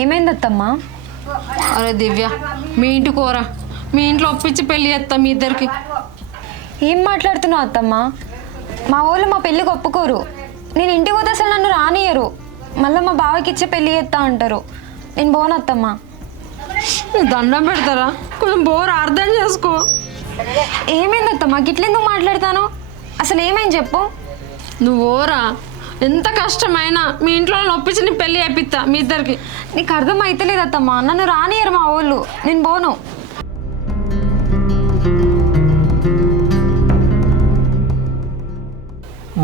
ఏమైంది అత్తమ్మా? అరే దివ్య, మీ ఇంటికి కోరా, మీ ఇంట్లో ఒప్పించి పెళ్ళి చేస్తా మీ ఇద్దరికి. ఏం మాట్లాడుతున్నావు అత్తమ్మా? మా వాళ్ళు మా పెళ్ళికి ఒప్పుకోరు. నేను ఇంటికి పోతే అసలు నన్ను రానియరు. మళ్ళీ మా బావకి ఇచ్చే పెళ్ళి చేస్తా అంటారు. నేను పోను అత్తమ్మా. దండం పెడతారా? కొంచెం బోర్ అర్థం చేసుకో. ఏమైంది అత్తమ్మా? గిట్లెందుకు మాట్లాడతాను? అసలు ఏమైంది చెప్పు. నువ్వు ఓరా, ఎంత కష్టమైనా మీ ఇంట్లో ఒప్పించి నీ పెళ్ళి చేపిస్తా మీ ఇద్దరికి. నీకు అర్థం అయితలేదు అత్తమ్మా, నన్ను రానియరు మా వాళ్ళు. నేను పోను.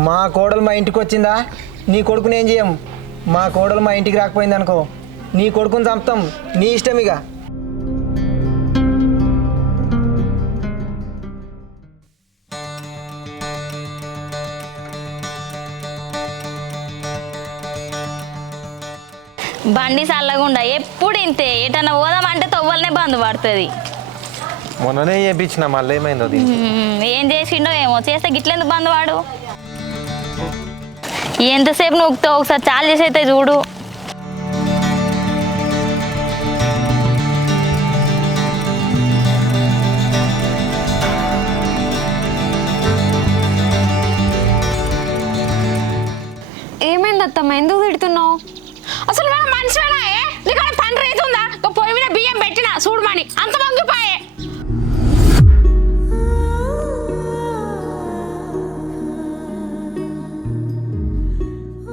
మా కోడలు మా ఇంటికి వచ్చిందా, నీ కొడుకుని ఏం చేయం. మా కోడలు మా ఇంటికి రాకపోయింది అనుకో, నీ కొడుకుని చంపుతాం. నీ ఇష్టం ఇక. బండి చల్లగుండా ఎప్పుడు ఇంతే, ఎటన్నా పోదామంటే తొవ్వలనే బంద్ పడుతుంది. మొన్ననే చేయించిన, మళ్ళీ ఏమైందో ఏం చేసిండో ఏమో, చేస్తే గిట్లెందుకు బంద్ వాడు. ఎంతసేపు నూకుతావు, ఒకసారి చాలు చేసైతే చూడు. ఏమైంది అత్తమ్మా? ఎందుకు తిడుతున్నావు? అసలు మనం మనిషివేనా? నీకు పని రైతుందా? పొయ్యి మీద బియ్యం పెట్టినా చూడమని అంత వంగిపోయి